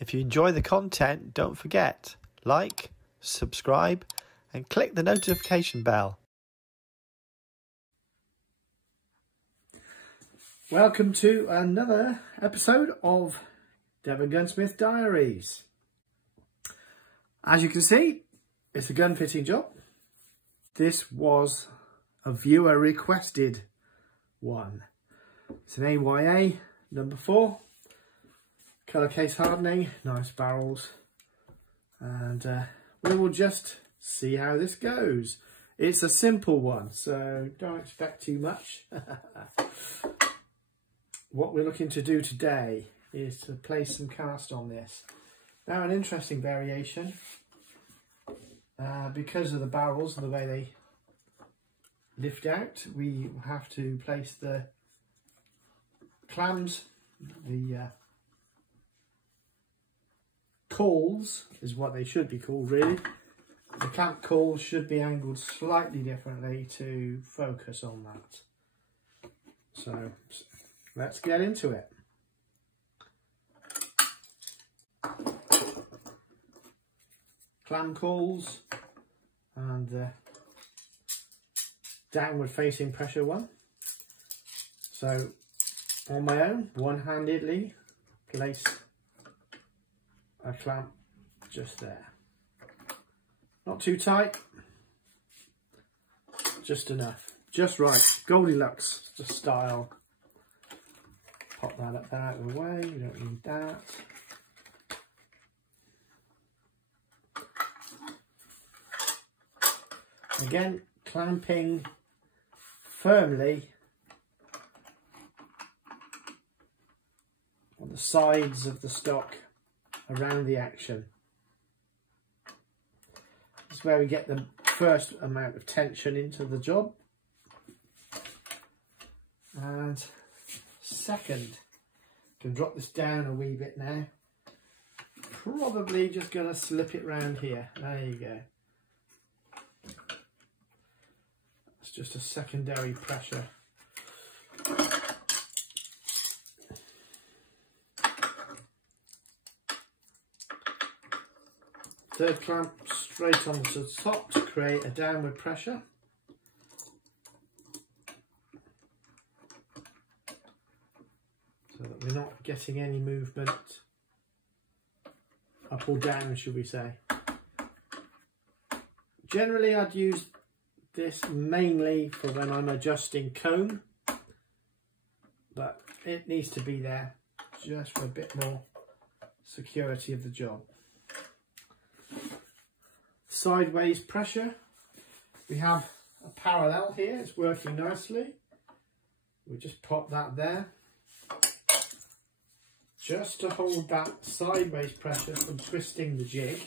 If you enjoy the content, don't forget, like, subscribe and click the notification bell. Welcome to another episode of Devongunsmith Diaries. As you can see, it's a gun fitting job. This was a viewer requested one. It's an AYA number 4, colour case hardening, nice barrels, and we will just see how this goes. It's a simple one, so don't expect too much. What we're looking to do today is to place some cast on this. Now, an interesting variation, because of the barrels and the way they lift out, we have to place the clams, the cawls is what they should be called really. The clamp cawls should be angled slightly differently to focus on that. So let's get into it. Clam cawls and the downward facing pressure one. So on my own, one-handedly place a clamp just there. Not too tight, just enough, just right, Goldilocks style. Pop that up out of the way, we don't need that. Again, clamping firmly on the sides of the stock around the action. This is where we get the first amount of tension into the job. And second, can drop this down a wee bit now. Probably just going to slip it round here. There you go. It's just a secondary pressure. Third clamp straight onto the top to create a downward pressure. So that we're not getting any movement up or down, should we say. Generally I'd use this mainly for when I'm adjusting comb, but it needs to be there just for a bit more security of the job. Sideways pressure, we have a parallel here, it's working nicely. We'll just pop that there just to hold that sideways pressure from twisting the jig.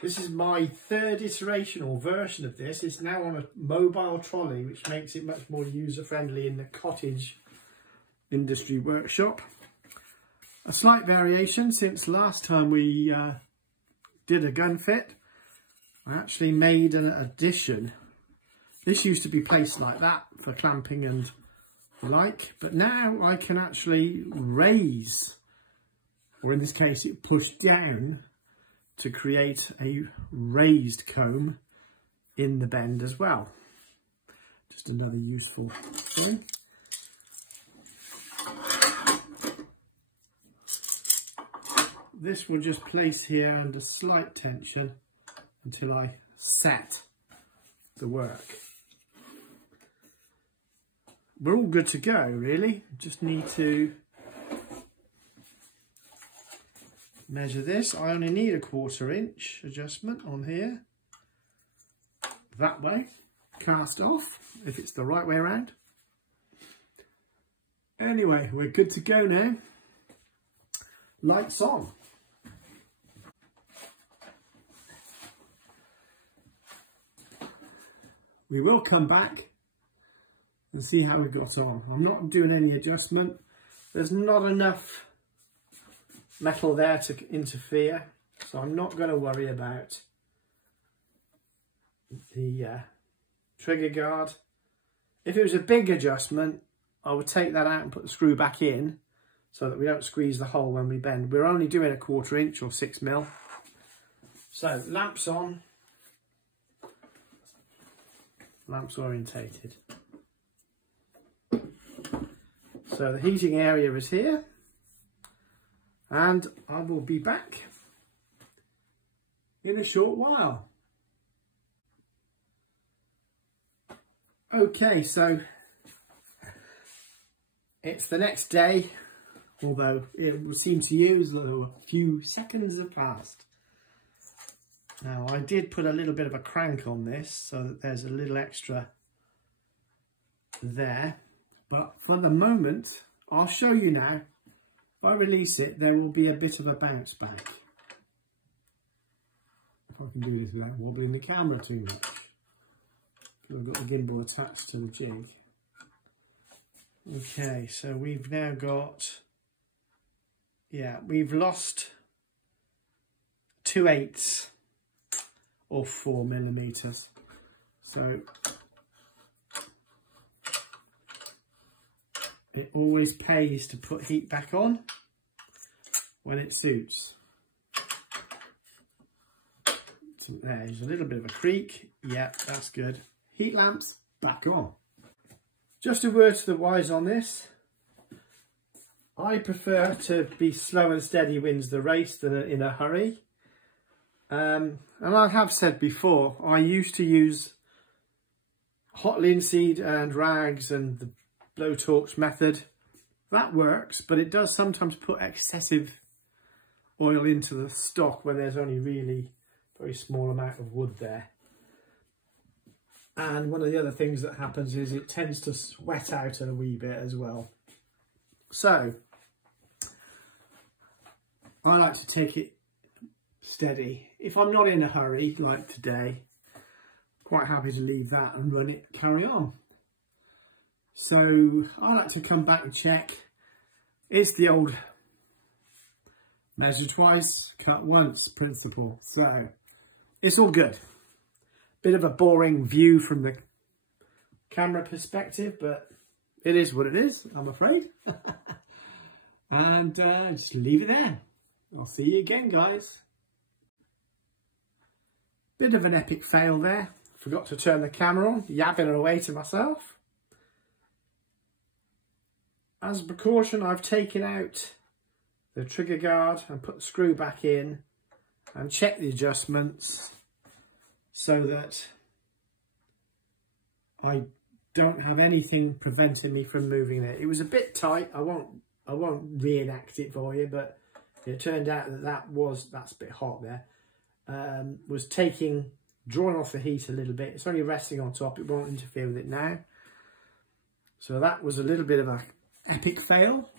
This is my third iteration or version of this. It's now on a mobile trolley, which makes it much more user-friendly in the cottage industry workshop. A slight variation since last time we did a gun fit. I actually made an addition. This used to be placed like that for clamping and the like, but now I can actually raise, or in this case it pushed down, to create a raised comb in the bend as well. Just another useful thing. This will just place here under slight tension until I set the work. We're all good to go really, just need to measure this. I only need a 1/4 inch adjustment on here. That way, cast off if it's the right way around. Anyway, we're good to go now. Lights on. We will come back and see how we got on. I'm not doing any adjustment. There's not enough metal there to interfere, so I'm not going to worry about the trigger guard. If it was a big adjustment, I would take that out and put the screw back in so that we don't squeeze the hole when we bend. We're only doing 1/4 inch or 6mm. So lamps on, lamps orientated. So the heating area is here, and I will be back in a short while. Okay, so it's the next day, although it will seem to you as though a few seconds have passed. Now, I did put a little bit of a crank on this so that there's a little extra there, but for the moment, I'll show you now. If I release it, there will be a bit of a bounce back. If I can do this without wobbling the camera too much. Because I've got the gimbal attached to the jig. Okay, so we've now got, yeah, we've lost 2/8 or 4mm. So it always pays to put heat back on when it suits. So there's a little bit of a creak. Yeah, that's good. Heat lamps back on. Just a word to the wise on this. I prefer to be slow and steady wins the race than in a hurry. And I have said before, I used to use hot linseed and rags and the blowtorch method. That works, but it does sometimes put excessive oil into the stock when there's only really a very small amount of wood there. And one of the other things that happens is it tends to sweat out a wee bit as well. So I like to take it steady. If I'm not in a hurry, like today, quite happy to leave that and run it, carry on. So I like to come back and check. It's the old measure twice, cut once principle. So it's all good. Bit of a boring view from the camera perspective, but it is what it is, I'm afraid. And just leave it there. I'll see you again, guys. Bit of an epic fail there. Forgot to turn the camera on, yabbing away to myself. As a precaution, I've taken out the trigger guard and put the screw back in and checked the adjustments so that I don't have anything preventing me from moving it. It was a bit tight. I won't reenact it for you, but it turned out that that's a bit hot there. Was drawing off the heat a little bit. It's only resting on top. It won't interfere with it now. So that was a little bit of a epic fail.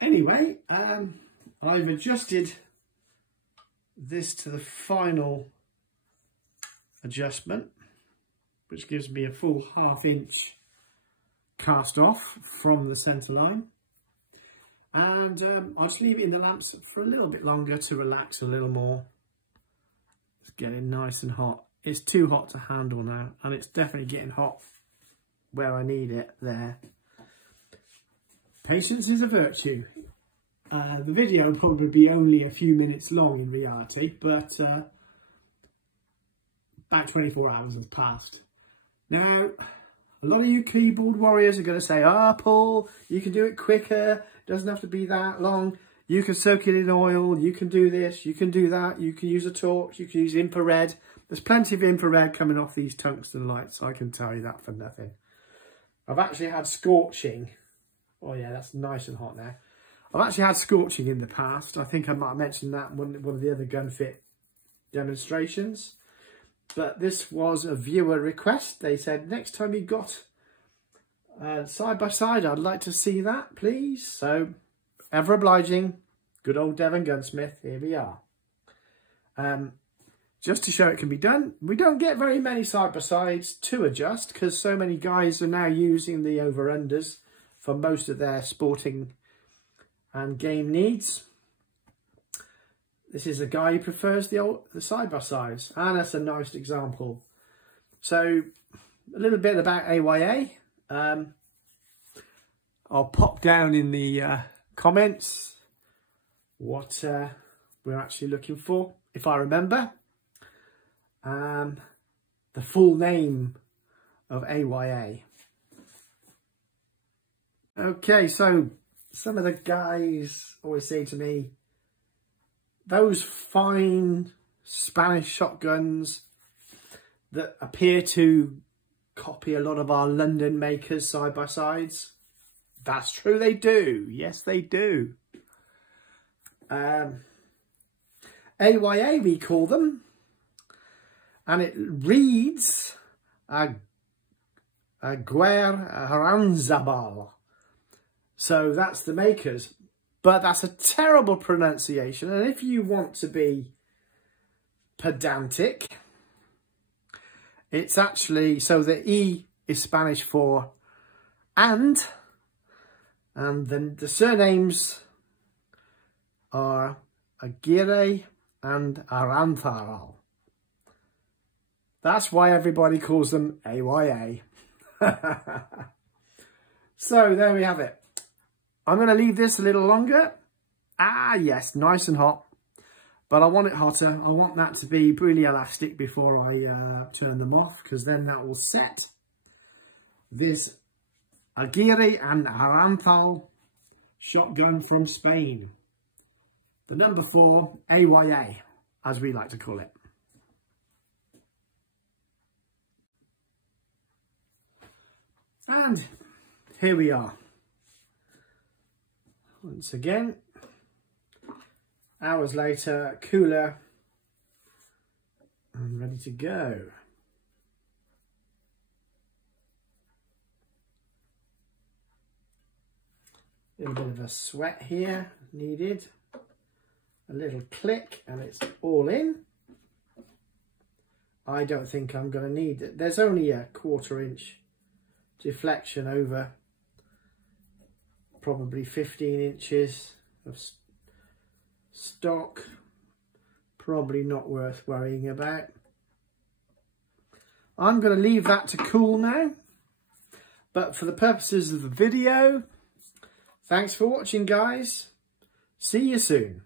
Anyway, I've adjusted this to the final adjustment, which gives me a full 1/2 inch cast off from the centre line. And I'll just leave it in the lamps for a little bit longer to relax a little more. It's getting nice and hot. It's too hot to handle now, and it's definitely getting hot where I need it there. Patience is a virtue. The video will probably be only a few minutes long in reality, but about 24 hours has passed. Now, a lot of you keyboard warriors are going to say, "Ah, Paul, you can do it quicker. It doesn't have to be that long. You can soak it in oil. You can do this. You can do that. You can use a torch. You can use infrared." There's plenty of infrared coming off these tungsten lights. I can tell you that for nothing. I've actually had scorching. Oh yeah, that's nice and hot now. I've actually had scorching in the past. I think I might have mentioned that in one of the other gun fit demonstrations. But this was a viewer request. They said, next time you got side by side, I'd like to see that, please. So, ever obliging, good old Devongunsmith, here we are. Just to show it can be done, we don't get very many side by sides to adjust because so many guys are now using the over-unders for most of their sporting and game needs. This is a guy who prefers the side-by-sides, and that's a nice example. So, a little bit about AYA. I'll pop down in the comments what we're actually looking for, if I remember. The full name of AYA. Okay, so some of the guys always say to me, those fine Spanish shotguns that appear to copy a lot of our London makers side-by-sides. That's true, they do. Yes, they do. AYA, we call them. And it reads Aguer Aranzabal. So that's the makers. But that's a terrible pronunciation. And if you want to be pedantic, it's actually, so the E is Spanish for and then the surnames are Aguirre and Aranzaral. That's why everybody calls them AYA. So there we have it. I'm going to leave this a little longer. Ah, yes, nice and hot. But I want it hotter. I want that to be really elastic before I turn them off, because then that will set this Aguirre and Aranzal shotgun from Spain. The number 4 AYA, as we like to call it. And here we are. Once again, hours later, cooler and ready to go. A little bit of a sweat here needed. A little click and it's all in. I don't think I'm going to need it. There's only a 1/4 inch deflection over probably 15 inches of stock. Probably not worth worrying about. I'm going to leave that to cool now. But for the purposes of the video, thanks for watching, guys. See you soon.